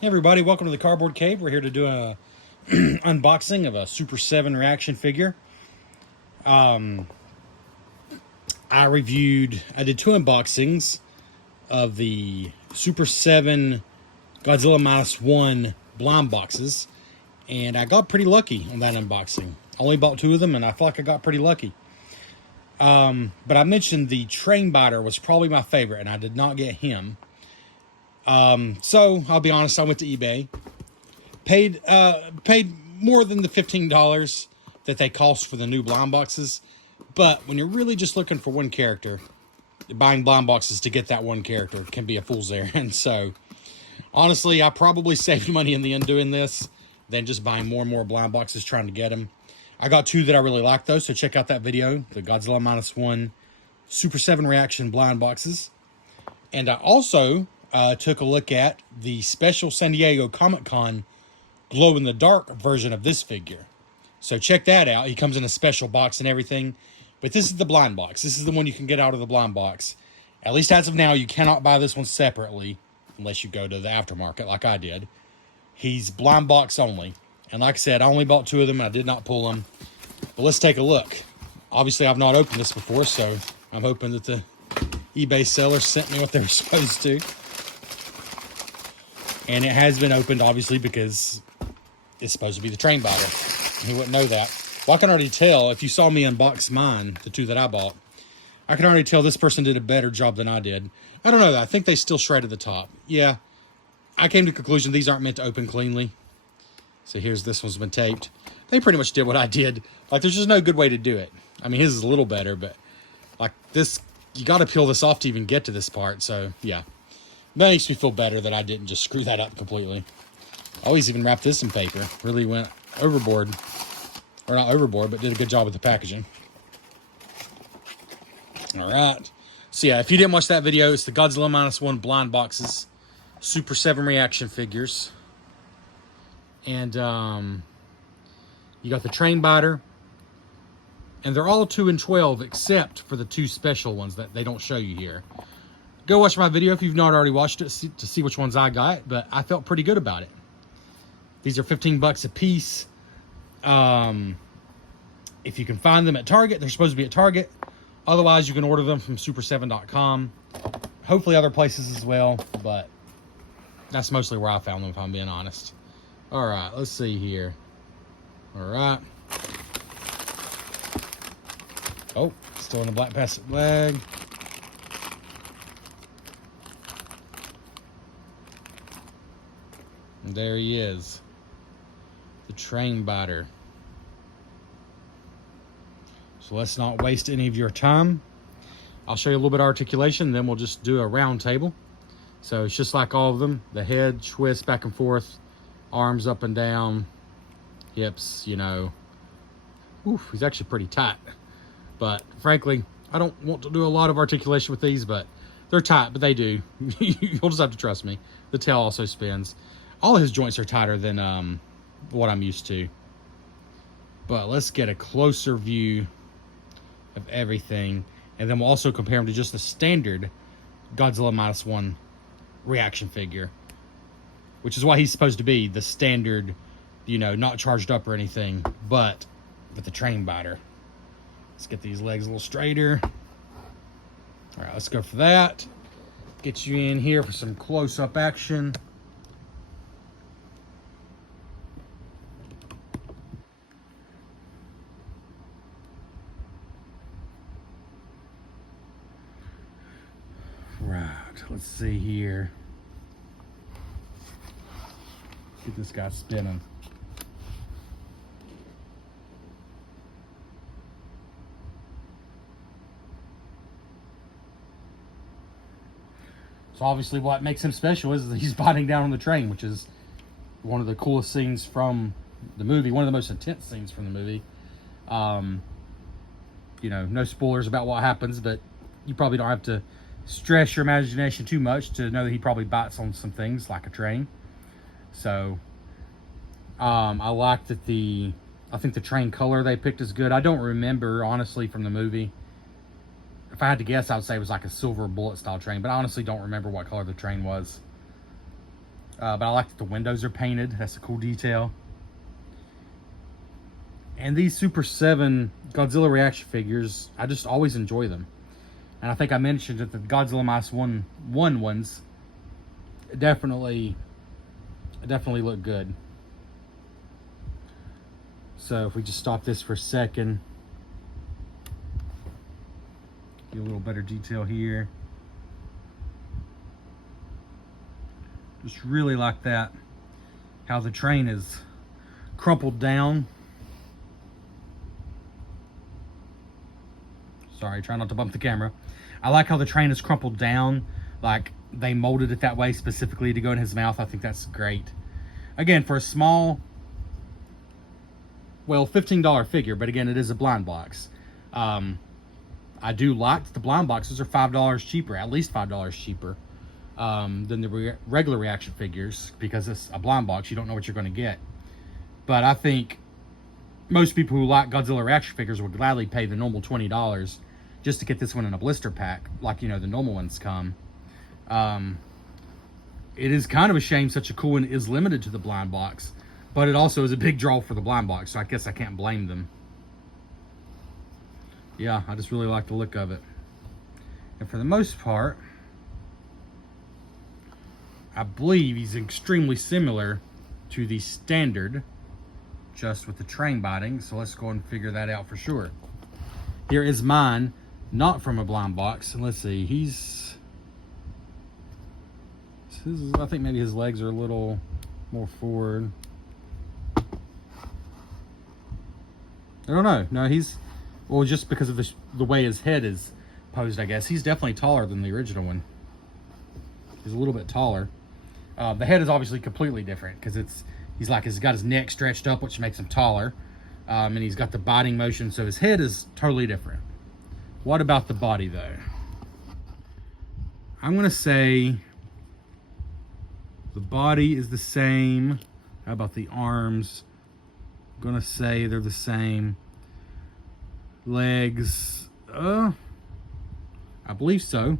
Hey everybody, welcome to the Cardboard Cave. We're here to do a unboxing of a Super 7 reaction figure. I did two unboxings of the Super 7 Godzilla -1 blind boxes, and I got pretty lucky on that unboxing. I only bought two of them, and I feel like I got pretty lucky. But I mentioned the Train Biter was probably my favorite, and I did not get him. So I'll be honest, I went to eBay, paid more than the $15 that they cost for the new blind boxes. But when you're really just looking for one character, buying blind boxes to get that one character can be a fool's errand. So honestly, I probably saved money in the end doing this than just buying more and more blind boxes trying to get them. I got two that I really like though, so check out that video, the Godzilla -1 Super 7 reaction blind boxes. And I also took a look at the special San Diego Comic-Con glow-in-the-dark version of this figure. So check that out. He comes in a special box and everything. But this is the blind box. This is the one you can get out of the blind box. At least as of now, you cannot buy this one separately unless you go to the aftermarket like I did. He's blind box only. And like I said, I only bought two of them and I did not pull them. But let's take a look. Obviously, I've not opened this before, so I'm hoping that the eBay seller sent me what they were supposed to. And it has been opened, obviously, because it's supposed to be the Train Biter. Who wouldn't know that? Well, I can already tell, if you saw me unbox mine, the two that I bought, I can already tell this person did a better job than I did. I don't know that. I think they still shredded the top. Yeah, I came to the conclusion these aren't meant to open cleanly. So here's this one's been taped. They pretty much did what I did. Like, there's just no good way to do it. I mean, his is a little better, but like this, you got to peel this off to even get to this part. So yeah. That makes me feel better that I didn't just screw that up completely. I always even wrapped this in paper. Really went overboard. Or not overboard, but did a good job with the packaging. Alright. So yeah, if you didn't watch that video, it's the Godzilla -1 blind boxes. Super 7 reaction figures. And you got the Train Biter. And they're all 2 and 12 except for the two special ones that they don't show you here. Go watch my video if you've not already watched it to see which ones I got, but I felt pretty good about it. These are 15 bucks a piece. If you can find them at Target, they're supposed to be at Target. Otherwise, you can order them from super7.com. Hopefully other places as well, but that's mostly where I found them, if I'm being honest. All right, let's see here. All right. Oh, still in the black plastic bag. And there he is, the Train Biter. So let's not waste any of your time. I'll show you a little bit of articulation, then we'll just do a round table. So it's just like all of them. The head twists back and forth, arms up and down, hips, you know. Oof, he's actually pretty tight. But frankly, I don't want to do a lot of articulation with these, but they're tight, but they do. You'll just have to trust me. The tail also spins. All his joints are tighter than what I'm used to. But let's get a closer view of everything. And then we'll also compare him to just the standard Godzilla -1 reaction figure. Which is why he's supposed to be the standard, you know, not charged up or anything. But with the Train Biter. Let's get these legs a little straighter. Alright, let's go for that. Get you in here for some close-up action. Right, let's see here. Get this guy spinning. So obviously what makes him special is that he's biting down on the train, which is one of the coolest scenes from the movie, one of the most intense scenes from the movie. You know, no spoilers about what happens, but you probably don't have to stress your imagination too much to know that he probably bites on some things like a train. So I like that I think the train color they picked is good. I don't remember honestly from the movie. If I had to guess, I would say it was like a silver bullet style train, but I honestly don't remember what color the train was. But I like that the windows are painted. That's a cool detail. And these Super 7 Godzilla reaction figures, I just always enjoy them. And I think I mentioned that the Godzilla Minus One ones definitely look good. So if we just stop this for a second, get a little better detail here. Just really like that, how the train is crumpled down. Sorry, try not to bump the camera. I like how the train is crumpled down, like they molded it that way specifically to go in his mouth. I think that's great. Again, for a small, well, $15 figure, but again, it is a blind box. I do like that the blind boxes are $5 cheaper, at least $5 cheaper than the regular reaction figures, because it's a blind box. You don't know what you're going to get. But I think most people who like Godzilla reaction figures would gladly pay the normal $20 just to get this one in a blister pack, like, you know, the normal ones come. It is kind of a shame such a cool one is limited to the blind box, but it also is a big draw for the blind box, so I guess I can't blame them. Yeah, I just really like the look of it. And for the most part, I believe he's extremely similar to the standard, just with the train biting. So let's go and figure that out for sure. Here is mine, not from a blind box. And let's see, I think maybe his legs are a little more forward. I don't know. No, well, just because of the way his head is posed, I guess. He's definitely taller than the original one. He's a little bit taller. The head is obviously completely different because he's got his neck stretched up, which makes him taller. And he's got the biting motion, so his head is totally different. What about the body, though? I'm going to say the body is the same. How about the arms? I'm going to say they're the same. Legs, I believe so.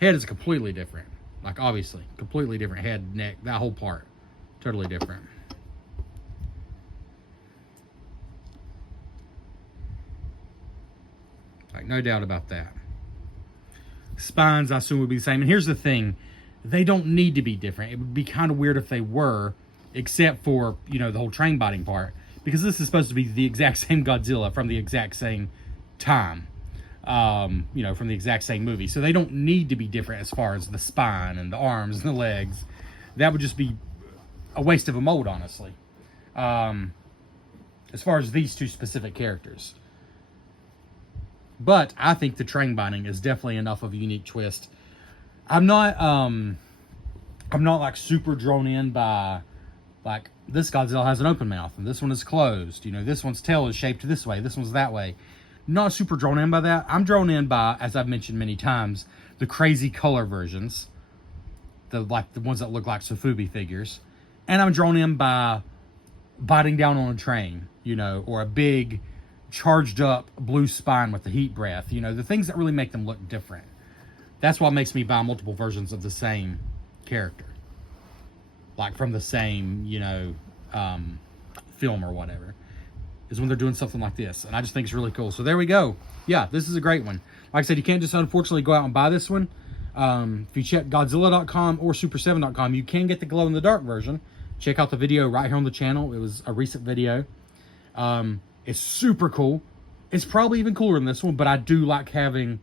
Head is completely different. Like, obviously, completely different head, neck, that whole part. Totally different. Like, no doubt about that. Spines, I assume, would be the same. And here's the thing. They don't need to be different. It would be kind of weird if they were, except for, you know, the whole train biting part. Because this is supposed to be the exact same Godzilla from the exact same time. You know, from the exact same movie. So they don't need to be different as far as the spine and the arms and the legs. That would just be a waste of a mold, honestly. As far as these two specific characters. But I think the train binding is definitely enough of a unique twist. I'm not like super drawn in by, like, this Godzilla has an open mouth and this one is closed. You know, this one's tail is shaped this way, this one's that way. Not super drawn in by that. I'm drawn in by, as I've mentioned many times, the crazy color versions. The ones that look like Sofubi figures. And I'm drawn in by biting down on a train, you know, or a big charged up blue spine with the heat breath. You know, the things that really make them look different. That's what makes me buy multiple versions of the same character. Like from the same, you know, film or whatever. Is when they're doing something like this. And I just think it's really cool. So there we go. Yeah, this is a great one. Like I said, you can't just unfortunately go out and buy this one. If you check Godzilla.com or Super7.com, you can get the glow-in-the-dark version. Check out the video right here on the channel. It was a recent video. It's super cool. It's probably even cooler than this one, but I do like having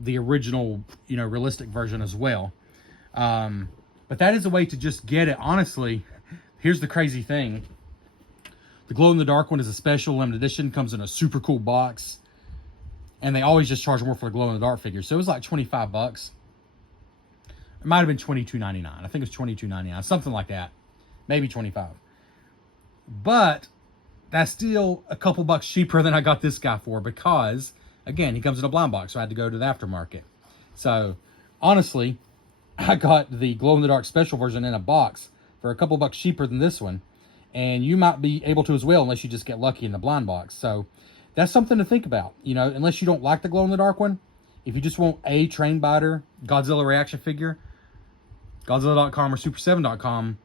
the original, you know, realistic version as well. But that is a way to just get it. Honestly, here's the crazy thing. The glow-in-the-dark one is a special limited edition. Comes in a super cool box. And they always just charge more for the glow-in-the-dark figures. So it was like 25 bucks. It might have been $22.99. I think it was $22.99. Something like that. Maybe 25. But that's still a couple bucks cheaper than I got this guy for. Because, again, he comes in a blind box. So I had to go to the aftermarket. So, honestly, I got the glow-in-the-dark special version in a box for a couple bucks cheaper than this one. And you might be able to as well, unless you just get lucky in the blind box. So that's something to think about. You know, unless you don't like the glow-in-the-dark one, If you just want a train biter Godzilla reaction figure, Godzilla.com or Super7.com,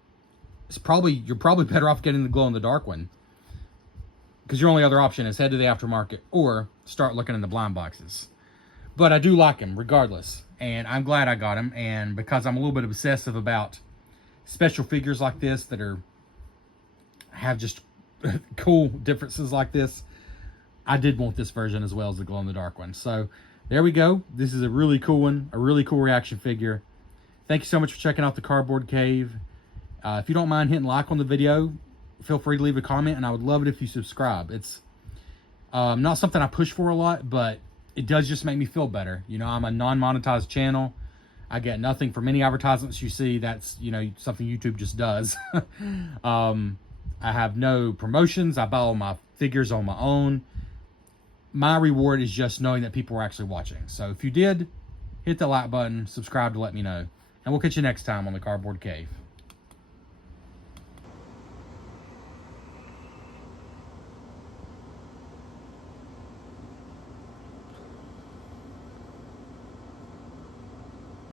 you're probably better off getting the glow-in-the-dark one. Because your only other option is head to the aftermarket or start looking in the blind boxes. But I do like him regardless. And I'm glad I got him. And because I'm a little bit obsessive about special figures like this that have just cool differences like this, I did want this version as well as the glow-in-the-dark one. So there we go. This is a really cool one. A really cool reaction figure. Thank you so much for checking out the Cardboard Cave. If you don't mind hitting like on the video, feel free to leave a comment, and I would love it if you subscribe. It's not something I push for a lot, but it does just make me feel better. You know, I'm a non-monetized channel. I get nothing from any advertisements you see. That's, you know, something YouTube just does. I have no promotions. I buy all my figures on my own. My reward is just knowing that people are actually watching. So if you did, hit the like button, subscribe to let me know. And we'll catch you next time on the Cardboard Cave.